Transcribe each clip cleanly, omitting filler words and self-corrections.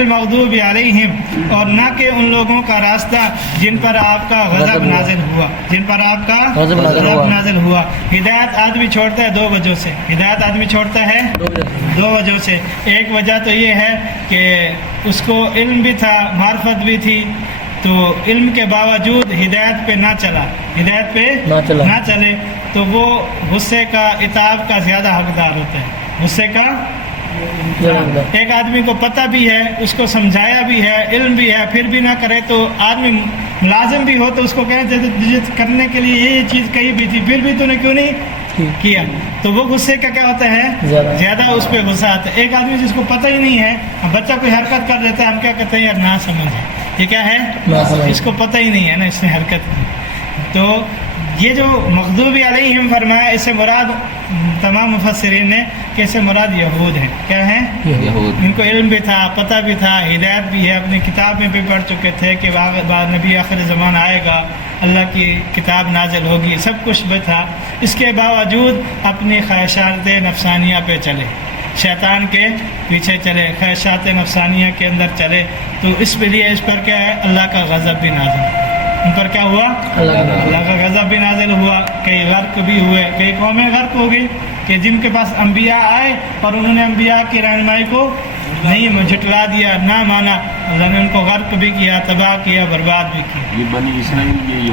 المغضوب علیہم، اور نہ کہ ان لوگوں کا راستہ جن پر آپ کا غضب نازل ہوا، جن پر آپ کا غضب نازل ہوا۔ ہدایت آدمی چھوڑتا ہے دو وجہ سے، ہدایت آدمی چھوڑتا ہے دو وجہ سے۔ ایک وجہ تو یہ ہے کہ اس کو علم بھی تھا، معرفت بھی تھی، تو علم کے باوجود ہدایت پہ نہ چلا، ہدایت پہ نہ چلے تو وہ غصے کا، عتاب کا زیادہ حقدار ہوتا ہے، غصے کا۔ ایک آدمی کو پتہ بھی ہے، اس کو سمجھایا بھی ہے، علم بھی ہے، پھر بھی نہ کرے تو آدمی ملازم بھی ہو تو اس کو کہتے تجھے کرنے کے لیے یہ چیز کہی بھی تھی، پھر بھی تو نے کیوں نہیں کیا، تو وہ غصے کا کیا ہوتا ہے، زیادہ اس پہ غصہ آتا ہے۔ ایک آدمی جس کو پتہ ہی نہیں ہے، بچہ کوئی حرکت کر دیتا ہے، ہم کیا کہتے ہیں یار نہ سمجھ، یہ کیا ہے، اس کو پتہ ہی نہیں ہے نا اس نے حرکت کی۔ تو یہ جو مغضوب علیہم فرمایا، اس سے مراد تمام مفسرین نے کہ اس سے مراد یہود ہیں، کیا ہیں، یہود۔ ان کو علم بھی تھا، پتہ بھی تھا، ہدایت بھی ہے، اپنی کتاب میں بھی پڑھ چکے تھے کہ بعد نبی آخر زمان آئے گا، اللہ کی کتاب نازل ہوگی، سب کچھ بھی تھا، اس کے باوجود اپنی خواہشات نفسانیہ پہ چلے، شیطان کے پیچھے چلے، خواہشات نفسانیہ کے اندر چلے، تو اس لیے اس پر کیا ہے، اللہ کا غضب بھی نازل، ان پر کیا ہوا، اللہ کا غضب بھی نازل ہوا، کئی غرق بھی ہوئے، کئی قومیں غرق ہو گئی کہ جن کے پاس انبیاء آئے اور انہوں نے انبیاء کی رہنمائی کو نہیں جھٹلا دیا، نہ مانا، اللہ نے ان کو غرق بھی کیا، تباہ کیا، برباد بھی کیا۔ یہ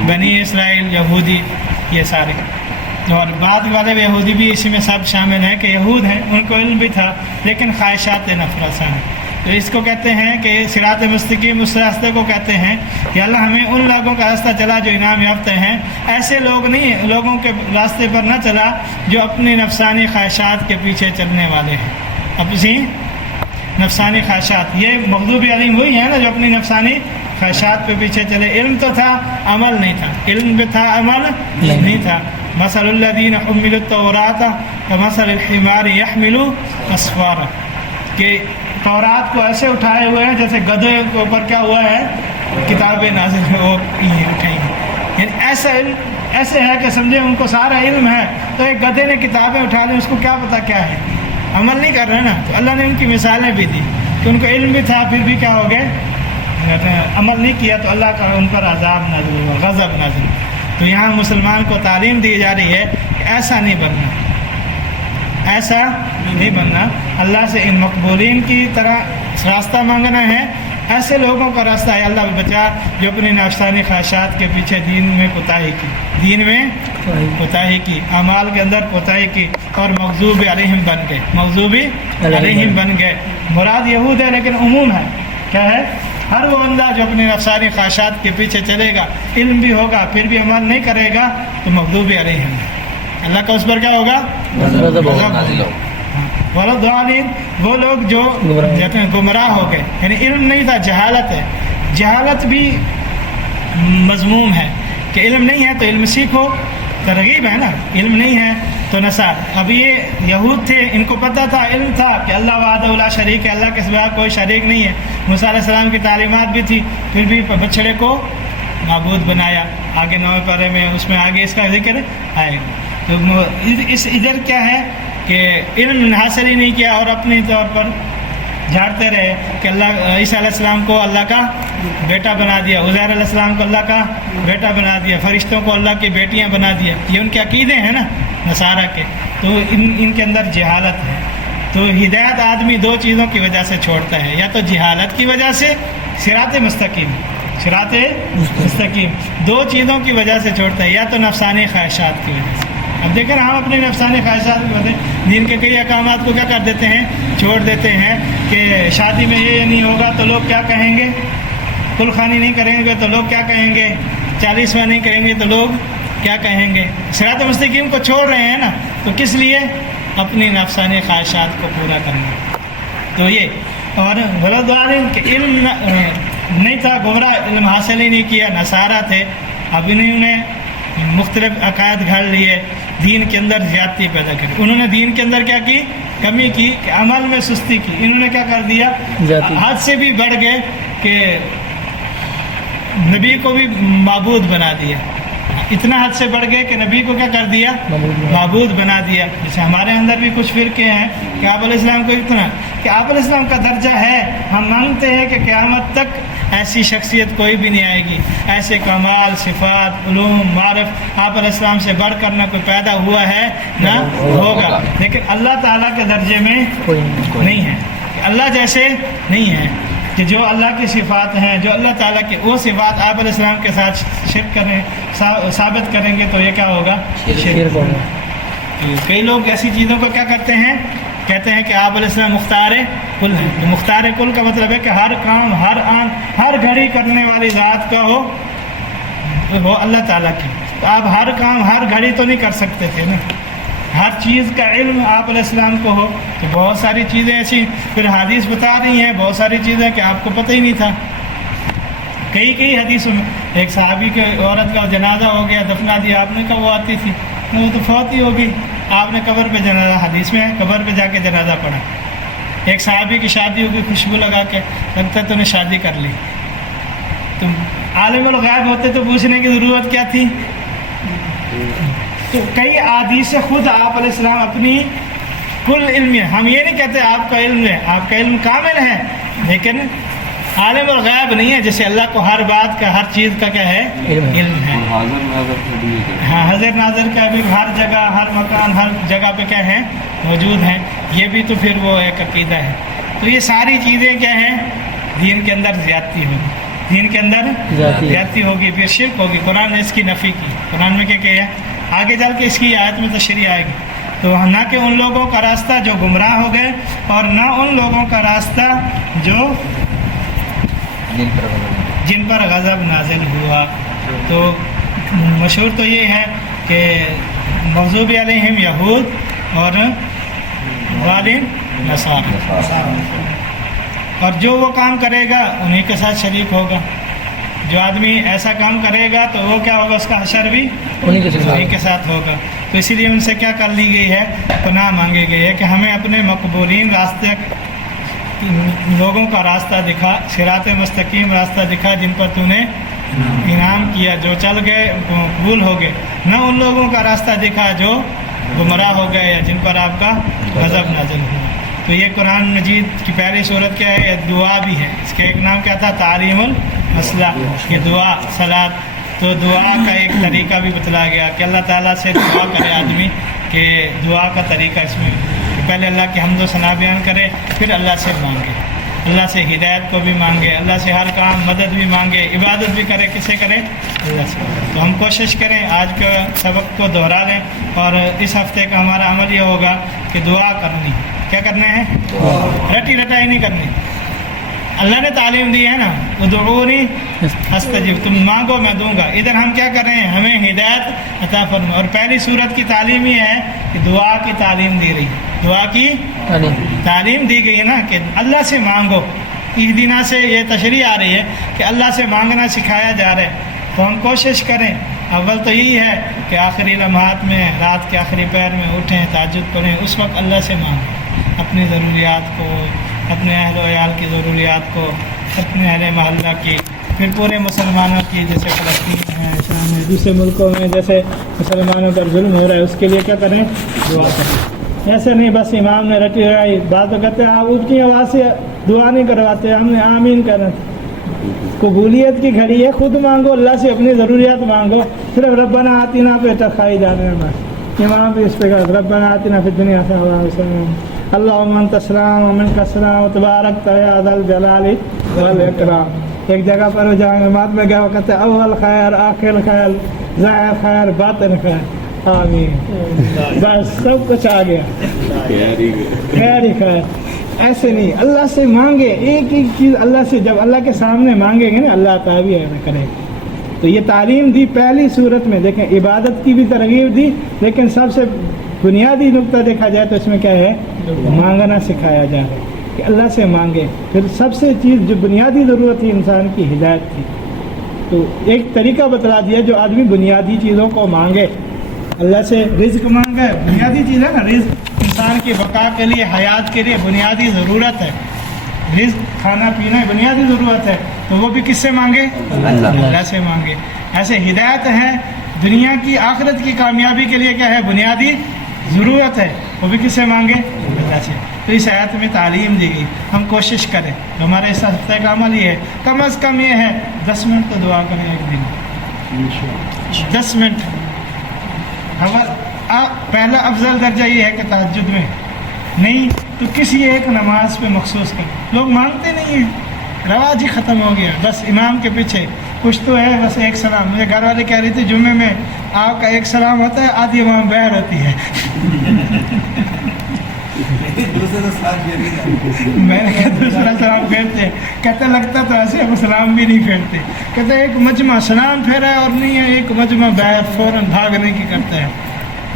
بنی اسرائیل، یہودی، یہ سارے، اور بعد والے یہودی بھی اسی میں سب شامل ہیں کہ یہود ہیں، ان کو علم بھی تھا لیکن خواہشات نفرت ہیں۔ تو اس کو کہتے ہیں کہ صراط مستقیم، اس راستے کو کہتے ہیں کہ اللہ ہمیں ان لوگوں کا راستہ چلا جو انعام یافتہ ہیں، ایسے لوگ نہیں، لوگوں کے راستے پر نہ چلا جو اپنی نفسانی خواہشات کے پیچھے چلنے والے ہیں، اپنی نفسانی خواہشات۔ یہ مغضوب علیہم وہی ہیں نا جو اپنی نفسانی خواہشات پہ پیچھے چلے، علم تو تھا، عمل نہیں تھا، علم بھی تھا، عمل نہیں تھا۔ مثل الذین حملوا التوراۃ کمثل الحمار یحمل اسفارا، کہ تورات کو ایسے اٹھائے ہوئے ہیں جیسے گدھے کے اوپر کیا ہوا ہے، کتابیں نازل وہ اٹھائی ہیں، یعنی ایسا علم ایسے ہے کہ سمجھے ان کو سارا علم ہے، تو ایک گدھے نے کتابیں اٹھا لی، اس کو کیا پتا کیا ہے، عمل نہیں کر رہے نا۔ تو اللہ نے ان کی مثالیں بھی دی کہ ان کو علم بھی تھا، پھر بھی کیا ہو گئے، عمل نہیں کیا، تو اللہ کا ان پر عذاب نازل ہوا، غضب نازل ہوا۔ تو یہاں مسلمان کو تعلیم دی جا رہی ہے کہ ایسا نہیں بننا، ایسا نہیں بننا، اللہ سے ان مقبولین کی طرح راستہ مانگنا ہے، ایسے لوگوں کا راستہ ہے اللہ بچا جو اپنی نفسانی خواہشات کے پیچھے دین میں کوتاہی کی، دین میں کوتاہی کی، اعمال کے اندر کوتاہی کی، اور مغضوب علیہم بن گئے، مغضوب علیہم بن گئے۔ مراد یہود ہے لیکن عموم ہے، کیا ہے، ہر وہ بندہ جو اپنی نفسانی خواہشات کے پیچھے چلے گا، علم بھی ہوگا پھر بھی عمل نہیں کرے گا، تو مغضوب علیہم، اللہ کا اس پر کیا ہوگا، وہ لوگ جو گمراہ ہو گئے، یعنی علم نہیں تھا، جہالت ہے، جہالت بھی مذموم ہے کہ علم نہیں ہے تو علم سیکھو، ترغیب ہے نا، علم نہیں ہے تو نصار۔ اب یہ یہود تھے، ان کو پتہ تھا، علم تھا کہ اللہ وحدہ لا شریک ہے، اللہ کے سوا کوئی شریک نہیں ہے، موسیٰ علیہ السلام کی تعلیمات بھی تھی، پھر بھی بچڑے کو معبود بنایا، آگے 9ویں پارے میں اس میں آگے اس کا ذکر آئے گا۔ تو اس ادھر کیا ہے کہ علم حاصل ہی نہیں کیا اور اپنی طور پر جھاڑتے رہے کہ اللہ عیسیٰ علیہ السلام کو اللہ کا بیٹا بنا دیا، عزیر علیہ السلام کو اللہ کا بیٹا بنا دیا، فرشتوں کو اللہ کی بیٹیاں بنا دیا، یہ ان کے عقیدے ہیں نا نصارہ کے، تو ان کے اندر جہالت ہے۔ تو ہدایت آدمی دو چیزوں کی وجہ سے چھوڑتا ہے، یا تو جہالت کی وجہ سے، صراط مستقیم، صراط مستقیم دو چیزوں کی وجہ سے چھوڑتا ہے، یا تو نفسانی خواہشات کی وجہ سے۔ اب دیکھیں ہم اپنی نفسانی خواہشات کی وجہ سے دین کے کئی احکامات کو کیا کر دیتے ہیں، چھوڑ دیتے ہیں کہ شادی میں یہ نہیں ہوگا تو لوگ کیا کہیں گے، کل خوانی نہیں کریں گے تو لوگ کیا کہیں گے، 40واں نہیں کریں گے تو لوگ کیا کہیں گے۔ صراط مستقیم کو چھوڑ رہے ہیں نا، تو کس لیے، اپنی نفسانی خواہشات کو پورا کرنا۔ تو یہ اور غلط کہ علم نہیں تھا، گمراہ، علم حاصل ہی نہیں کیا، نصارہ تھے، اب انہوں نے مختلف عقائد گھڑ لیے، دین کے اندر زیادتی پیدا کری، انہوں نے دین کے اندر کیا کی، کمی کی، کہ عمل میں سستی کی، انہوں نے کیا کر دیا، حد سے بھی بڑھ گئے کہ نبی کو بھی معبود بنا دیا، اتنا حد سے بڑھ گئے کہ نبی کو کیا کر دیا، معبود بنا دیا۔ جیسے ہمارے اندر بھی کچھ فرقے ہیں کہ آپ علیہ السلام کو اتنا کہ آپ علیہ السلام کا درجہ ہے. ہم مانگتے ہیں کہ قیامت تک ایسی شخصیت کوئی بھی نہیں آئے گی, ایسے کمال, صفات, علوم, معرف آپ علیہ السلام سے بڑھ کر نہ کوئی پیدا ہوا ہے نہ ہوگا. لیکن اللہ تعالیٰ کے درجے میں نہیں ہے, اللہ جیسے نہیں ہے کہ جو اللہ کی صفات ہیں, جو اللہ تعالیٰ کی وہ صفات آپ علیہ السلام کے ساتھ شرک کریں, ثابت کریں گے تو یہ کیا ہوگا؟ شرک ہوگا. کئی لوگ ایسی چیزوں کو کیا کرتے ہیں, کہتے ہیں کہ آپ علیہ السلام مختار کل ہیں. تو مختار کل کا مطلب ہے کہ ہر کام, ہر آن, ہر گھڑی کرنے والی ذات کا ہو وہ اللہ تعالیٰ کی. تو آپ ہر کام ہر گھڑی تو نہیں کر سکتے تھے نا, ہر چیز کا علم آپ علیہ السلام کو ہو. تو بہت ساری چیزیں ایسی پھر حدیث بتا رہی ہیں, بہت ساری چیزیں کہ آپ کو پتہ ہی نہیں تھا. کئی حدیثوں میں ایک صحابی کے عورت کا جنازہ ہو گیا, دفنا دیا, آپ نے کہا وہ آتی تھی, وہ تو فوت ہی ہوگی, آپ نے قبر پہ جنازہ, حدیث میں ہے قبر پہ جا کے جنازہ پڑھا. ایک صحابی کی شادی ہوگی, خوشبو لگا کے, لگتا ہے تو نے شادی کر لی. تم عالم الغیب ہوتے تو پوچھنے کی ضرورت کیا تھی؟ تو کئی احادیث سے خود آپ علیہ السلام اپنی کل علم ہے. ہم یہ نہیں کہتے آپ کا علم ہے, آپ کا علم کامل ہے, لیکن عالم الغیب نہیں ہے. جیسے اللہ کو ہر بات کا, ہر چیز کا کیا ہے, علم ہے. ہاں, حاضر ناظر کا بھی ہر جگہ, ہر مکان, ہر جگہ پہ کیا ہے, موجود ہیں. یہ بھی تو پھر وہ ایک عقیدہ ہے. تو یہ ساری چیزیں کیا ہیں, دین کے اندر زیادتی ہوگی, دین کے اندر زیادتی ہوگی, پھر شرک ہوگی. قرآن نے اس کی نفی کی. قرآن میں کیا ہے, آگے چل کے اس کی آیت میں تشریح آئے گی. تو نہ کہ ان لوگوں کا راستہ جو گمراہ ہو گئے, اور نہ ان لوگوں کا راستہ جو جن پر غضب نازل ہوا. تو مشہور تو یہ ہے کہ مغضوب علیہم یہود اور ظالم نصارہ, اور جو وہ کام کرے گا انہی کے ساتھ شریک ہوگا. جو آدمی ایسا کام کرے گا تو وہ کیا ہوگا, اس کا حشر بھی انہی کے ساتھ ہوگا. تو اسی لیے ان سے کیا کر لی گئی ہے, پناہ مانگی گئی ہے کہ ہمیں اپنے مقبولین راستے, لوگوں کا راستہ دکھا, صراط مستقیم راستہ دکھا جن پر تو نے انعام کیا, جو چل گئے قبول ہو گئے. نہ ان لوگوں کا راستہ دکھا جو گمراہ ہو گئے یا جن پر آپ کا غضب نازل ہوا. تو یہ قرآن مجید کی پہلی صورت کیا ہے, دعا بھی ہے. اس کا ایک نام کیا تھا, تعلیم المسئلہ, یہ دعا صلاۃ. تو دعا کا ایک طریقہ بھی بتلایا گیا کہ اللہ تعالیٰ سے دعا کرے آدمی, کہ دعا کا طریقہ اس میں پہلے اللہ کی حمد و ثنا بیان کرے, پھر اللہ سے مانگے, اللہ سے ہدایت کو بھی مانگے, اللہ سے ہر کام مدد بھی مانگے, عبادت بھی کرے. کس سے کرے, اللہ سے. تو ہم کوشش کریں آج کے سبق کو دہرا لیں, اور اس ہفتے کا ہمارا عمل یہ ہوگا کہ دعا کرنی. کیا کرنا ہے, رٹی رٹائی نہیں کرنی. اللہ نے تعلیم دی ہے نا, ادعونی استجب, تم مانگو میں دوں گا. ادھر ہم کیا کر رہے ہیں, ہمیں ہدایت عطا فرما. اور پہلی صورت کی تعلیم یہ ہے کہ دعا کی تعلیم دی رہی ہے, دعا کی تعلیم دی گئی ہے نا, کہ اللہ سے مانگو. اہدنا سے یہ تشریح آ رہی ہے کہ اللہ سے مانگنا سکھایا جا رہا ہے. تو ہم کوشش کریں, اول تو یہی ہے کہ آخری لمحات میں, رات کے آخری پہر میں اٹھیں, تہجد پڑھیں, اس وقت اللہ سے مانگیں اپنی ضروریات کو, اپنے اہل و عیال کی ضروریات کو, اپنے اہل محلہ کی, پھر پورے مسلمانوں کی, جیسے فلسطین ہے, شام ہے, دوسرے ملکوں میں جیسے مسلمانوں پر ظلم ہو رہا ہے, اس کے لیے کیا کریں, دعا کریں. ایسے نہیں بس امام نے رٹی رہائی بات تو کہتے ہیں, آپ اٹھ کی آواز سے دعا نہیں کرواتے, ہم نے آمین کرنا. قبولیت کی گھڑی ہے, خود مانگو, اللہ سے اپنی ضروریات مانگو. صرف ربنا آتینا پہ ٹکھائی جانے ہیں بس. امام بھی اس پہ کہا ربنا آتینا فی الدنیا حسنہ اللہم انت السلام ومنک السلام وتبارک یا ذا الجلال والاکرام. ایک جگہ پر جہاں جماعت میں گیا وہ کہتے ہیں اول خیر, آخر خیر, ظاہر خیر, باطن خیر, آمین. بس سب کچھ آ گیا, خیر ہی خیر. ایسے نہیں, اللہ سے مانگے, ایک ایک چیز اللہ سے. جب اللہ کے سامنے مانگیں گے نا, اللہ عطا بھی کرے. تو یہ تعلیم دی پہلی صورت میں. دیکھیں عبادت کی بھی ترغیب دی, لیکن سب سے بنیادی نقطہ دیکھا جائے تو اس میں کیا ہے, مانگنا سکھایا جا رہا ہے کہ اللہ سے مانگے. پھر سب سے چیز جو بنیادی ضرورت تھی انسان کی, ہدایت تھی. تو ایک طریقہ بتلا دیا جو آدمی بنیادی چیزوں کو مانگے. اللہ سے رزق مانگے, بنیادی چیز ہے نا, رزق انسان کی بقا کے لیے, حیات کے لیے بنیادی ضرورت ہے. رزق کھانا پینا بنیادی ضرورت ہے, تو وہ بھی کس سے مانگے, اللہ سے مانگے. ایسے ہدایت ہے دنیا کی, آخرت کی کامیابی کے لیے کیا ہے, بنیادی ضرورت ہے, وہ بھی کس سے مانگے, اللہ سے. تو اس آیت میں تعلیم دی گئی. ہم کوشش کریں, ہمارے اس ہفتے کا عمل یہ ہے, کم از کم یہ ہے 10 منٹ تو دعا کریں ایک دن, 10 منٹ. پہلا افضل درجہ یہ ہے کہ تہجد میں نہیں تو کسی ایک نماز پہ مخصوص کریں. لوگ مانتے نہیں ہیں, رواج ہی ختم ہو گیا, بس امام کے پیچھے کچھ تو ہے, بس ایک سلام. مجھے گھر والے کہہ رہی تھی جمعے میں آپ کا ایک سلام ہوتا ہے, آدھی وہاں بہر ہوتی ہے. میں نے کہا دوسرا سلام پھیرتے ہیں, کہتے لگتا تو ایسے ہم سلام بھی نہیں پھیرتے. کہتے ایک مجمع سلام پھیرا ہے اور نہیں ہے, ایک مجمع بہر فوراً بھاگنے کی کرتا ہے,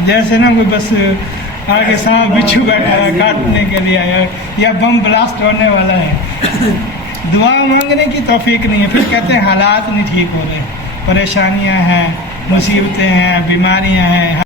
جیسے نا کوئی بس آگے سانپ بچھو بیٹھا ہے کاٹنے کے لیے یا بم بلاسٹ ہونے والا ہے. دعا مانگنے کی توفیق نہیں ہے. پھر کہتے ہیں حالات نہیں ٹھیک ہو رہے, پریشانیاں ہیں, مصیبتیں ہیں, بیماریاں ہیں.